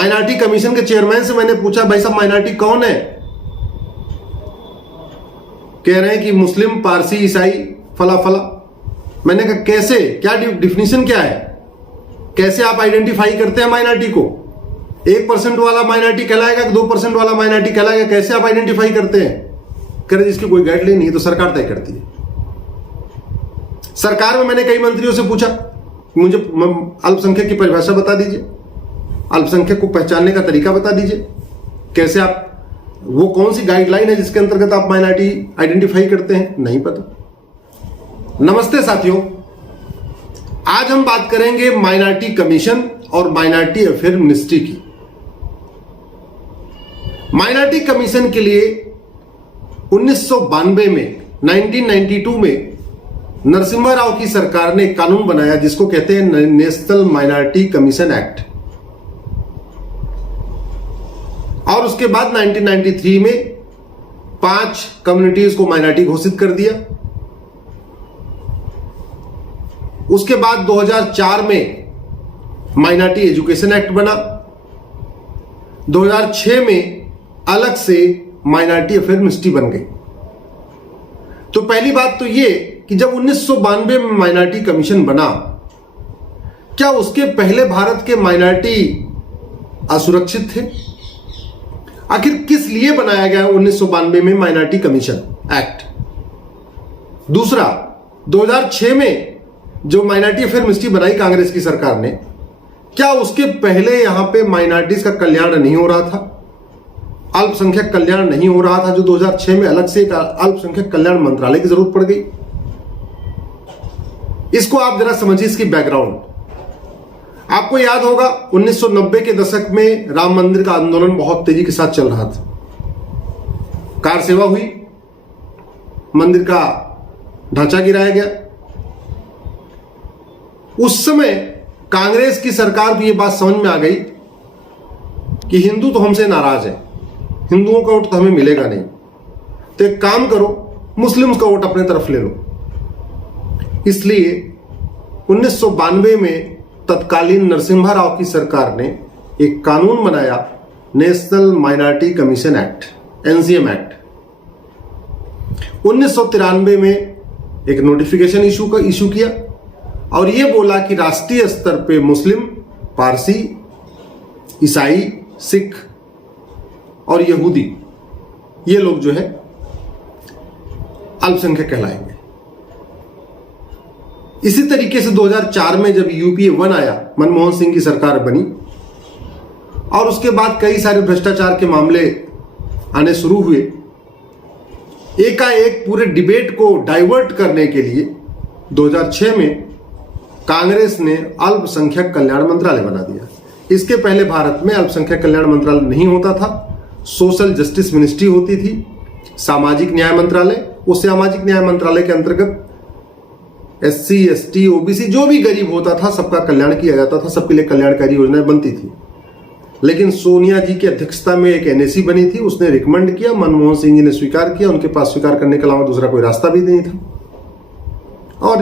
Minority commission के chairman से मैंने पूछा, भाई साहब माइनॉरिटी कौन है? कह रहे हैं कि मुस्लिम, पारसी, ईसाई, फला फला। मैंने कहा कैसे, क्या डिफिनेशन क्या है, कैसे आप आइडेंटिफाई करते हैं माइनॉरिटी को? 1% वाला माइनॉरिटी कहलाएगा कि 2% वाला माइनॉरिटी कहलाएगा, कैसे आप आइडेंटिफाई करते हैं? कह रहे इसकी कोई गाइडलाइन नहीं है, तो सरकार तय करती है। सरकार में मैंने कई मंत्रियों से पूछा, मुझे अल्पसंख्यक की परिभाषा बता दीजिए, अल्पसंख्यक को पहचानने का तरीका बता दीजिए, कैसे आप, वो कौन सी गाइडलाइन है जिसके अंतर्गत आप माइनॉरिटी आइडेंटिफाई करते हैं? नहीं पता। नमस्ते साथियों, आज हम बात करेंगे माइनॉरिटी कमीशन और माइनॉरिटी अफेयर मिनिस्ट्री की। माइनॉरिटी कमीशन के लिए 1992 में 1992 में नरसिम्हा राव की सरकार ने एक कानून बनाया जिसको कहते हैं नेशनल माइनॉरिटी कमीशन एक्ट। और उसके बाद 1993 में 5 कम्युनिटीज को माइनॉरिटी घोषित कर दिया। उसके बाद 2004 में माइनॉरिटी एजुकेशन एक्ट बना। 2006 में अलग से माइनॉरिटी अफेयर मिनिस्ट्री बन गई। तो पहली बात तो ये कि जब 1992 में माइनॉरिटी कमीशन बना, क्या उसके पहले भारत के माइनॉरिटी असुरक्षित थे? आखिर किस लिए बनाया गया 1992 में माइनॉरिटी कमीशन एक्ट? दूसरा, 2006 में जो माइनॉरिटी अफेयर मिनिस्ट्री बनाई कांग्रेस की सरकार ने, क्या उसके पहले यहां पे माइनॉरिटीज का कल्याण नहीं हो रहा था, अल्पसंख्यक कल्याण नहीं हो रहा था, जो 2006 में अलग से एक अल्पसंख्यक कल्याण मंत्रालय की जरूरत पड़ गई? इसको आप जरा समझिए, इसकी बैकग्राउंड। आपको याद होगा 1990 के दशक में राम मंदिर का आंदोलन बहुत तेजी के साथ चल रहा था। कार सेवा हुई, मंदिर का ढांचा गिराया गया। उस समय कांग्रेस की सरकार को यह बात समझ में आ गई कि हिंदू तो हमसे नाराज है, हिंदुओं का वोट तो हमें मिलेगा नहीं, तो एक काम करो, मुस्लिम्स का वोट अपने तरफ ले लो। इसलिए 1992 में तत्कालीन नरसिम्हा राव की सरकार ने एक कानून बनाया, national minority commission act, NCM act. 1993 में एक नोटिफिकेशन इशू किया और यह बोला कि राष्ट्रीय स्तर पे मुस्लिम, पारसी, ईसाई, सिख और यहूदी, ये लोग जो है अल्पसंख्यक कहलाएंगे। इसी तरीके से 2004 में जब यूपीए 1 आया, मनमोहन सिंह की सरकार बनी, और उसके बाद कई सारे भ्रष्टाचार के मामले आने शुरू हुए। एकाएक पूरे डिबेट को डाइवर्ट करने के लिए 2006 में कांग्रेस ने अल्पसंख्यक कल्याण मंत्रालय बना दिया। इसके पहले भारत में अल्पसंख्यक कल्याण मंत्रालय नहीं होता था, सोशल जस्टिस मिनिस्ट्री होती थी, सामाजिक न्याय मंत्रालय। उस सामाजिक न्याय मंत्रालय के अंतर्गत SC, ST, OBC जो भी गरीब होता था सबका कल्याण किया जाता था, सबके लिए कल्याणकारी योजनाएं बनती थी। लेकिन सोनिया जी की अध्यक्षता में एक NAC बनी थी, उसने रिकमेंड किया, मनमोहन सिंह जी ने स्वीकार किया, उनके पास स्वीकार करने के अलावा दूसरा कोई रास्ता भी नहीं था, और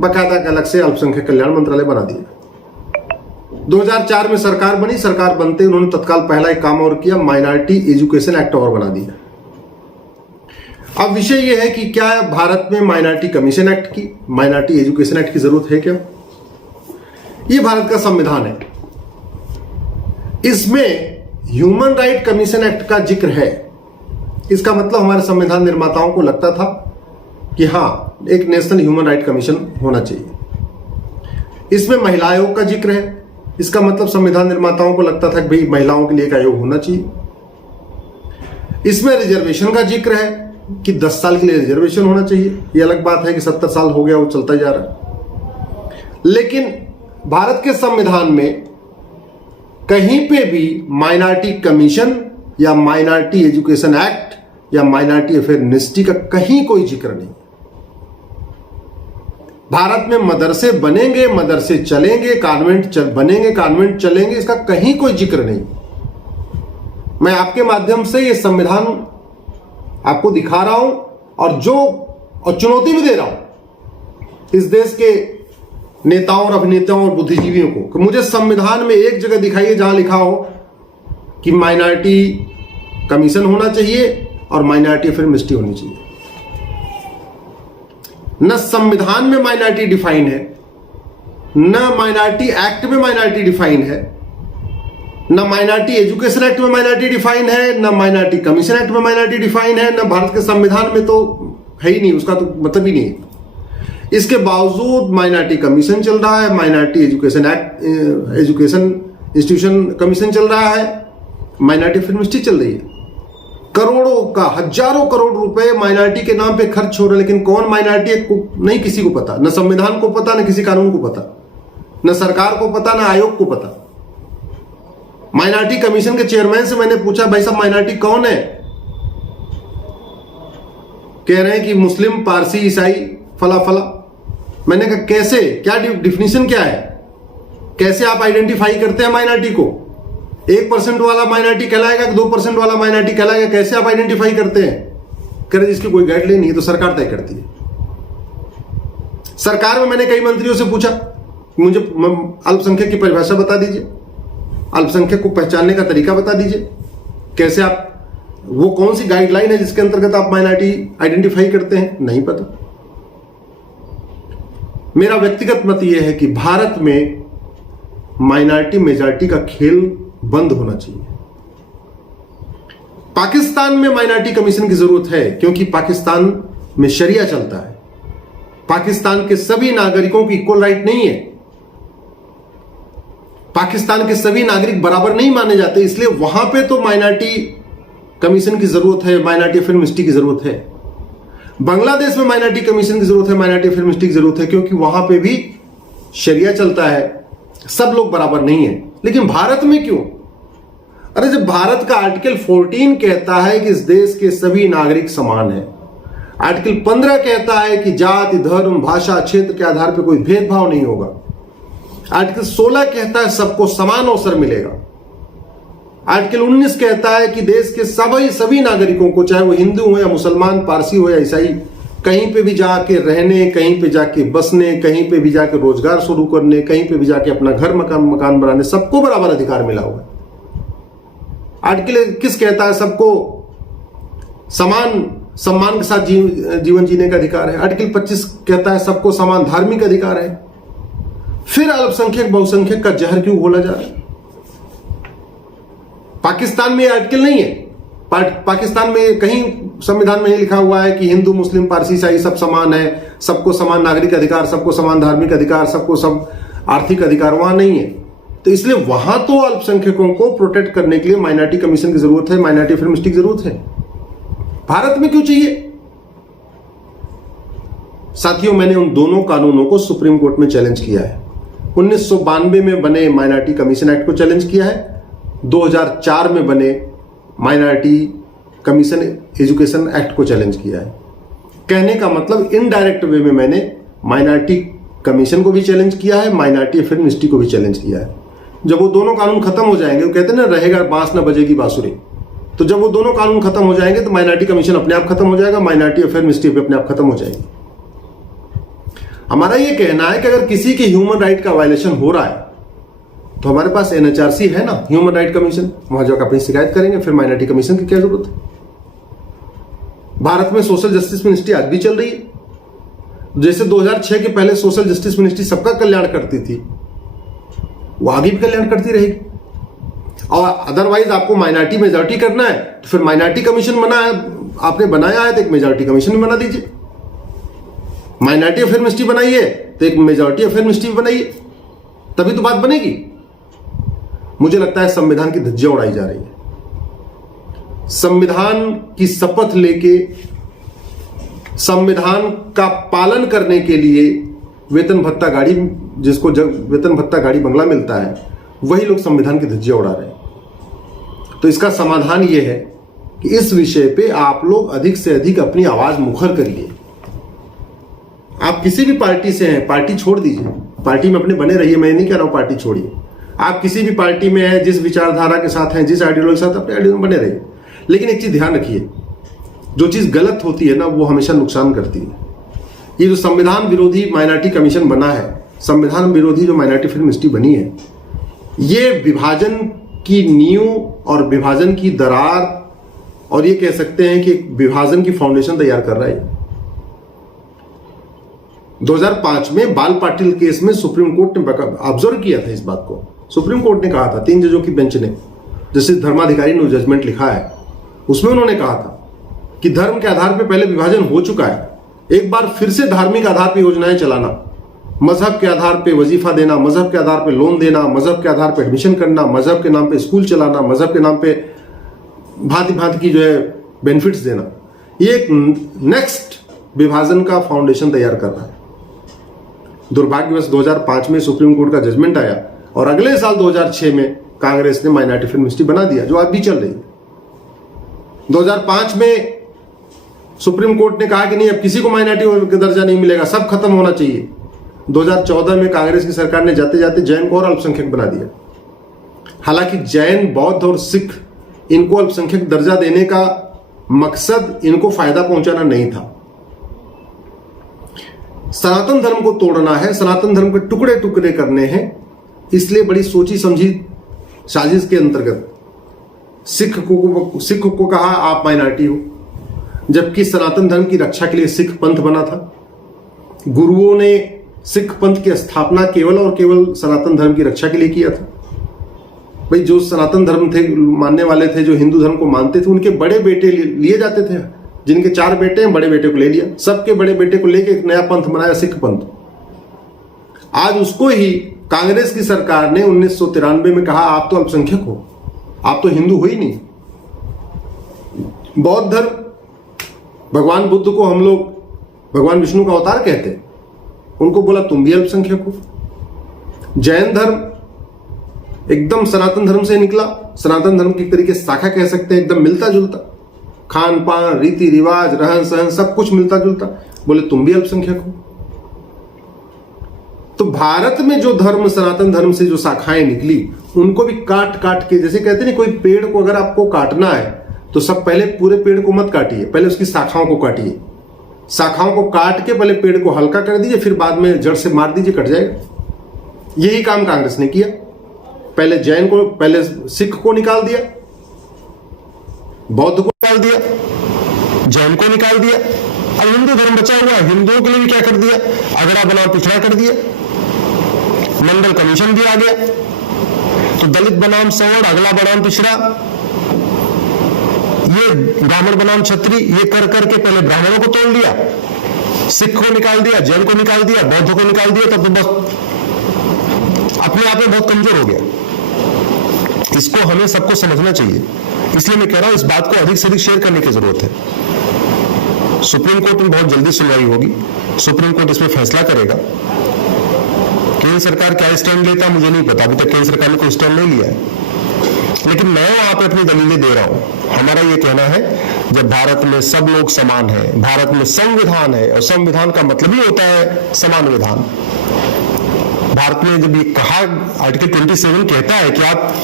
बाकायदा अलग से अल्पसंख्यक कल्याण मंत्रालय बना दिया। 2004 में सरकार बनी। सरकार बनते उन्होंने तत्काल पहला एक काम और किया, माइनॉरिटी एजुकेशन एक्ट और बना दिया। अब विषय यह है कि क्या भारत में माइनॉरिटी कमीशन एक्ट की, माइनॉरिटी एजुकेशन एक्ट की जरूरत है क्या? यह भारत का संविधान है, इसमें ह्यूमन राइट कमीशन एक्ट का जिक्र है। इसका मतलब हमारे संविधान निर्माताओं को लगता था कि हां, एक नेशनल ह्यूमन राइट कमीशन होना चाहिए। इसमें महिला आयोग का जिक्र है। इसका मतलब संविधान निर्माताओं को लगता था कि भाई महिलाओं के लिए एक आयोग होना चाहिए। इसमें रिजर्वेशन का जिक्र है कि 10 साल के लिए रिजर्वेशन होना चाहिए। यह अलग बात है कि 70 साल हो गया, वो चलता जा रहा है। लेकिन भारत के संविधान में कहीं पे भी माइनॉरिटी कमीशन या माइनॉरिटी एजुकेशन एक्ट या माइनॉरिटी अफेयर मिनिस्ट्री का कहीं कोई जिक्र नहीं। भारत में मदरसे बनेंगे, मदरसे चलेंगे, कॉन्वेंट बनेंगे, कॉन्वेंट चलेंगे, इसका कहीं कोई जिक्र नहीं। मैं आपके माध्यम से ये संविधान आपको दिखा रहा हूं और चुनौती भी दे रहा हूं इस देश के नेताओं और अभिनेताओं और बुद्धिजीवियों को कि मुझे संविधान में एक जगह दिखाइए जहां लिखा हो कि माइनॉरिटी कमीशन होना चाहिए और माइनॉरिटी फिल्म मिनिस्ट्री होनी चाहिए। न संविधान में माइनॉरिटी डिफाइन है, न माइनॉरिटी एक्ट में माइनॉरिटी डिफाइन है, न माइनॉरिटी एजुकेशन एक्ट में माइनॉरिटी डिफाइन है, न माइनॉरिटी कमीशन एक्ट में माइनॉरिटी डिफाइन है, न भारत के संविधान में तो है ही नहीं, उसका तो मतलब ही नहीं है। इसके बावजूद माइनॉरिटी कमीशन चल रहा है, minority education act, education institution commission चल रहा है, माइनॉरिटी फिल्म मिनिस्ट्री चल रही है। करोड़ों का, हजारों करोड़ रुपए माइनॉरिटी के नाम पे खर्च हो रहे हैं, लेकिन कौन माइनॉरिटी को नहीं किसी को पता, न संविधान को पता, न किसी कानून को पता, न सरकार को पता, न आयोग को पता। माइनॉरिटी कमीशन के चेयरमैन से मैंने पूछा, भाई साहब माइनॉरिटी कौन है? कह रहे हैं कि मुस्लिम, पारसी, ईसाई, फला फला। मैंने कहा कैसे, क्या डिफिनेशन क्या है, कैसे आप आइडेंटिफाई करते हैं माइनॉरिटी को? 1% वाला माइनॉरिटी कहलाएगा कि 2% वाला माइनॉरिटी कहलाएगा, कैसे आप आइडेंटिफाई करते हैं? कह रहे इसकी कोई गाइडलाइन नहीं है, तो सरकार तय करती है। सरकार में मैंने कई मंत्रियों से पूछा, मुझे अल्पसंख्यक की परिभाषा बता दीजिए, अल्पसंख्यक को पहचानने का तरीका बता दीजिए, कैसे आप, वो कौन सी गाइडलाइन है जिसके अंतर्गत आप माइनॉरिटी आइडेंटिफाई करते हैं? नहीं पता। मेरा व्यक्तिगत मत यह है कि भारत में माइनॉरिटी मेजॉरिटी का खेल बंद होना चाहिए। पाकिस्तान में माइनॉरिटी कमीशन की जरूरत है, क्योंकि पाकिस्तान में शरिया चलता है। पाकिस्तान के सभी नागरिकों की इक्वल राइट नहीं है, पाकिस्तान के सभी नागरिक बराबर नहीं माने जाते, इसलिए वहां पे तो माइनॉरिटी कमीशन की जरूरत है, माइनॉरिटी फिल्म मिनिस्ट्री की जरूरत है। बांग्लादेश में माइनॉरिटी कमीशन की जरूरत है, माइनॉरिटी फिल्म मिनिस्ट्री की जरूरत है, क्योंकि वहां पे भी शरिया चलता है, सब लोग बराबर नहीं है। लेकिन भारत में क्यों? अरे जब भारत का आर्टिकल 14 कहता है कि इस देश के सभी नागरिक समान हैं, आर्टिकल 15 कहता है कि जाति, धर्म, भाषा, क्षेत्र के आधार पर कोई भेदभाव नहीं होगा, आर्टिकल 16 कहता है सबको समान अवसर मिलेगा, आर्टिकल 19 कहता है कि देश के सभी नागरिकों को, चाहे वो हिंदू हो या मुसलमान, पारसी हो या ईसाई, कहीं पे भी जाके रहने, कहीं पे जाके बसने, कहीं पे भी जाके रोजगार शुरू करने, कहीं पे भी जाके अपना घर मकान बनाने, सबको बराबर अधिकार मिला हुआ है। आर्टिकल 21 कहता है सबको समान सम्मान के साथ जीवन जीने का अधिकार है। आर्टिकल 25 कहता है सबको समान धार्मिक अधिकार है। फिर अल्पसंख्यक बहुसंख्यक का जहर क्यों घोला जा रहा है? पाकिस्तान में आर्टिकल नहीं है, पाकिस्तान में कहीं संविधान में लिखा हुआ है कि हिंदू, मुस्लिम, पारसी, ईसाई सब समान है, सबको समान नागरिक अधिकार, सबको समान धार्मिक अधिकार, सबको सब आर्थिक अधिकार, वहां नहीं है। तो इसलिए वहां तो अल्पसंख्यकों को प्रोटेक्ट करने के लिए माइनॉरिटी कमीशन की जरूरत है, माइनॉरिटी फिल्म मिनिस्ट्री की जरूरत है। भारत में क्यों चाहिए? साथियों, मैंने उन दोनों कानूनों को सुप्रीम कोर्ट में चैलेंज किया है। 1992 में बने माइनॉरिटी कमीशन एक्ट को चैलेंज किया है, 2004 में बने माइनॉरिटी कमीशन एजुकेशन एक्ट को चैलेंज किया है। कहने का मतलब इनडायरेक्ट वे में मैंने माइनॉरिटी कमीशन को भी चैलेंज किया है, माइनॉरिटी फिल्म मिनिस्ट्री को भी चैलेंज किया है। जब वो दोनों कानून खत्म हो जाएंगे, वो कहते हैं ना, रहेगा बांस न बजेगी बांसुरी, तो जब वो दोनों कानून खत्म हो जाएंगे तो माइनॉरिटी कमीशन अपने आप खत्म हो जाएगा, माइनॉरिटी फिल्म मिनिस्ट्री भी अपने आप खत्म हो जाएगी। हमारा ये कहना है कि अगर किसी के ह्यूमन राइट का वायलेशन हो रहा है तो हमारे पास NHRC है ना, ह्यूमन राइट कमीशन, वहां जाकर अपनी शिकायत करेंगे, फिर माइनॉरिटी कमीशन की क्या जरूरत है? भारत में सोशल जस्टिस मिनिस्ट्री आज भी चल रही है। जैसे 2006 के पहले सोशल जस्टिस मिनिस्ट्री सबका कल्याण करती थी, वो आगे भी कल्याण करती रहेगी। और अदरवाइज आपको माइनॉरिटी मेजॉरिटी करना है तो फिर माइनॉरिटी कमीशन आपने बनाया है तो एक मेजॉरिटी कमीशन भी बना दीजिए। माइनॉरिटी फिल्म मिनिस्ट्री बनाइए तो एक मेजॉरिटी फिल्म मिनिस्ट्री बनाइए, तभी तो बात बनेगी। मुझे लगता है संविधान की धज्जियां उड़ाई जा रही है। संविधान की शपथ लेके संविधान का पालन करने के लिए वेतन भत्ता गाड़ी, जिसको जब वेतन भत्ता गाड़ी बंगला मिलता है, वही लोग संविधान की धज्जियां उड़ा रहे हैं। तो इसका समाधान यह है कि इस विषय पे आप लोग अधिक से अधिक अपनी आवाज मुखर करिए। आप किसी भी पार्टी से हैं, पार्टी छोड़ दीजिए, पार्टी में अपने बने रहिए, मैं नहीं कह रहा हूं पार्टी छोड़िए। आप किसी भी पार्टी में हैं, जिस विचारधारा के साथ हैं, जिस आइडियोलॉजी के साथ, अपने आइडियोलॉजी में बने रहिए। लेकिन एक चीज ध्यान रखिए, जो चीज गलत होती है ना, वो हमेशा नुकसान करती है। ये जो संविधान विरोधी माइनॉरिटी कमीशन बना है, संविधान विरोधी जो माइनॉरिटी फिल्म इंडस्ट्री बनी है, ये विभाजन की नींव और विभाजन की दरार और ये कह सकते हैं कि विभाजन की फाउंडेशन तैयार कर रहा है। 2005 में बाल पाटिल केस में सुप्रीम कोर्ट ने ऑब्जर्व किया था इस बात को। सुप्रीम कोर्ट ने कहा था, 3 जजों की बेंच ने, जस्टिस धर्माधिकारी ने जजमेंट लिखा है, उसमें उन्होंने कहा था कि धर्म के आधार पर पहले विभाजन हो चुका है, एक बार फिर से धार्मिक आधार पर योजनाएं चलाना, मजहब के आधार पर वजीफा देना, मजहब के आधार पर लोन देना, मजहब के आधार पर एडमिशन करना, मजहब के नाम पे स्कूल चलाना, मजहब के नाम पे भांति भांति की जो है बेनिफिट्स देना, ये एक नेक्स्ट विभाजन का फाउंडेशन तैयार कर रहा है। दुर्भाग्यवश 2005 में सुप्रीम कोर्ट का जजमेंट आया और अगले साल 2006 में कांग्रेस ने माइनॉरिटी फिल्म इंडस्ट्री बना दिया, जो आज भी चल रही है। 2005 में सुप्रीम कोर्ट ने कहा कि नहीं, अब किसी को माइनॉरिटी का दर्जा नहीं मिलेगा, सब खत्म होना चाहिए। 2014 में कांग्रेस की सरकार ने जाते जाते जैन को और अल्पसंख्यक बना दिया। हालांकि जैन, बौद्ध और सिख, इनको अल्पसंख्यक दर्जा देने का मकसद इनको फायदा पहुंचाना नहीं था। सनातन धर्म को तोड़ना है, सनातन धर्म के टुकड़े टुकड़े करने हैं, इसलिए बड़ी सोची समझी साजिश के अंतर्गत सिख को कहा आप माइनॉरिटी हो, जबकि सनातन धर्म की रक्षा के लिए सिख पंथ बना था। गुरुओं ने सिख पंथ की स्थापना केवल और केवल सनातन धर्म की रक्षा के लिए किया था। भाई, जो सनातन धर्म थे मानने वाले थे, जो हिंदू धर्म को मानते थे, उनके बड़े बेटे लिए जाते थे। जिनके 4 बेटे हैं, बड़े बेटे को ले लिया, सबके बड़े बेटे को लेके एक नया पंथ बनाया, सिख पंथ। आज उसको ही कांग्रेस की सरकार ने 1993 में कहा आप तो अल्पसंख्यक हो, आप तो हिंदू हो ही नहीं। बौद्ध धर्म, भगवान बुद्ध को हम लोग भगवान विष्णु का अवतार कहते हैं, उनको बोला तुम भी अल्पसंख्यक हो। जैन धर्म एकदम सनातन धर्म से निकला, सनातन धर्म की तरीके शाखा कह सकते हैं, एकदम मिलता जुलता, खान पान, रीति रिवाज, रहन सहन सब कुछ मिलता जुलता, बोले तुम भी अल्पसंख्यक हो। तो भारत में जो धर्म, सनातन धर्म से जो शाखाएं निकली, उनको भी काट काट के, जैसे कहते नहीं, कोई पेड़ को अगर आपको काटना है तो सब पहले पूरे पेड़ को मत काटिए, पहले उसकी शाखाओं को काटिए। शाखाओं को काट के पहले पेड़ को हल्का कर दीजिए, फिर बाद में जड़ से मार दीजिए, कट जाएगा। यही काम कांग्रेस ने किया। पहले जैन को, पहले सिख को निकाल दिया, बौद्ध को निकाल दिया, जैन को निकाल दिया, अब हिंदू धर्म बचा हुआ है। हिंदुओं के लिए भी क्या कर दिया, अगड़ा बनाम पिछड़ा कर दिया, मंडल कमीशन भी आ गया। तो दलित बनाम सवर्ण, अगला बनाम पिछड़ा, ये ब्राह्मण बनाम क्षत्रिय, ये कर करके पहले ब्राह्मणों को तोड़ लिया, सिख को निकाल दिया, जैन को निकाल दिया, बौद्ध को निकाल दिया, तब तो बस अपने आप में बहुत कमजोर हो गया। इसको हमें सबको समझना चाहिए। इसलिए मैं कह रहा हूं इस बात को अधिक से अधिक शेयर करने की जरूरत है। सुप्रीम कोर्ट में बहुत जल्दी सुनवाई होगी, सुप्रीम कोर्ट इसमें फैसला करेगा। केंद्र सरकार क्या स्टैंड लेता है मुझे नहीं पता, अभी तक केंद्र सरकार ने कोई स्टैंड नहीं लिया है, लेकिन मैं वहां पे अपनी दलीलें दे रहा हूं। हमारा ये कहना है, जब भारत में सब लोग समान है, भारत में संविधान है, और संविधान का मतलब ही होता है समान विधान। भारत में जब ये कहा, आर्टिकल 27 कहता है कि आप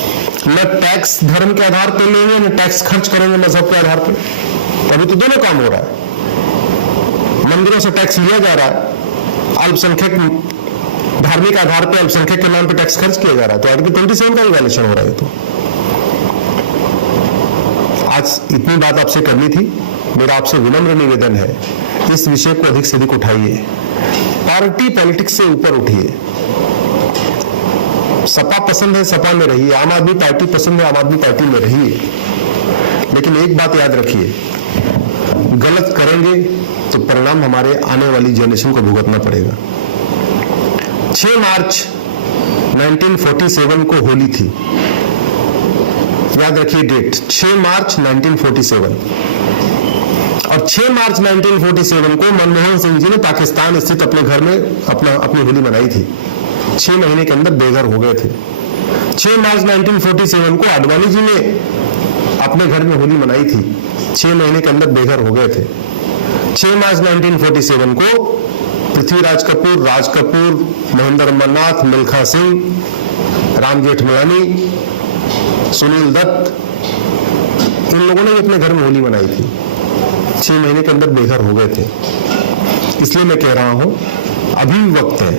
न टैक्स धर्म के आधार पर लेंगे, न टैक्स खर्च करेंगे मजहब के आधार पर। अभी तो दोनों काम हो रहा है, मंदिरों से टैक्स लिया जा रहा है, अल्पसंख्यक धार्मिक आधार पर अल्पसंख्यक के नाम पर टैक्स खर्च किया जा रहा है, तो आर्टिकल 27 का वायलेशन हो रहा है। तो आज इतनी बात आपसे करनी थी। मेरा आपसे विनम्र निवेदन है, इस विषय को अधिक से अधिक उठाइए, पार्टी पॉलिटिक्स से ऊपर उठिए। सपा पसंद है, सपा में रहिए, आम आदमी पार्टी पसंद है, आम आदमी पार्टी में रहिए, लेकिन एक बात याद रखिए, गलत करेंगे तो परिणाम हमारे आने वाली जनरेशन को भुगतना पड़ेगा। 6 मार्च 1947 को होली थी, याद रखिए डेट, 6 मार्च 1947। और 6 मार्च 1947 को मनमोहन सिंह जी ने पाकिस्तान स्थित अपने घर में अपनी होली मनाई थी। 6 महीने के अंदर बेघर हो गए थे। 6 मार्च 1947 को आडवाणी जी ने अपने घर में होली मनाई थी, 6 महीने के अंदर बेघर हो गए थे। 6 मार्च 1947 को पृथ्वीराज कपूर, राज कपूर, महेंद्र अमरनाथ, मिल्खा सिंह, राम जेठमलानी, सुनील दत्त, इन लोगों ने अपने घर में होली मनाई थी, 6 महीने के अंदर बेघर हो गए थे। इसलिए मैं कह रहा हूं, अभी वक्त है,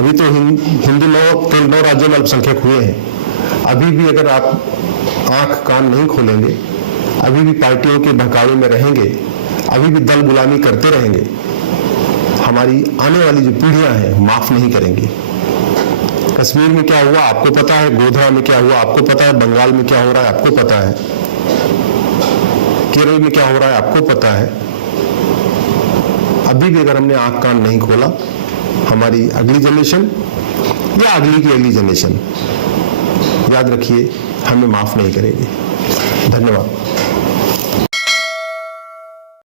अभी तो हिंदू 9 राज्यों में अल्पसंख्यक हुए हैं। अभी भी अगर आप आंख कान नहीं खोलेंगे, अभी भी पार्टियों के बहकावे में रहेंगे, अभी भी दल गुलामी करते रहेंगे, हमारी आने वाली जो पीढ़ियां हैं माफ नहीं करेंगी। कश्मीर में क्या हुआ आपको पता है, गोधरा में क्या हुआ आपको पता है, बंगाल में क्या हो रहा है आपको पता है, केरल में क्या हो रहा है आपको पता है। अभी भी अगर हमने आंख कान नहीं खोला, हमारी अगली जनरेशन या अगली की अगली जनरेशन, याद रखिए, हमें माफ नहीं करेगी। धन्यवाद।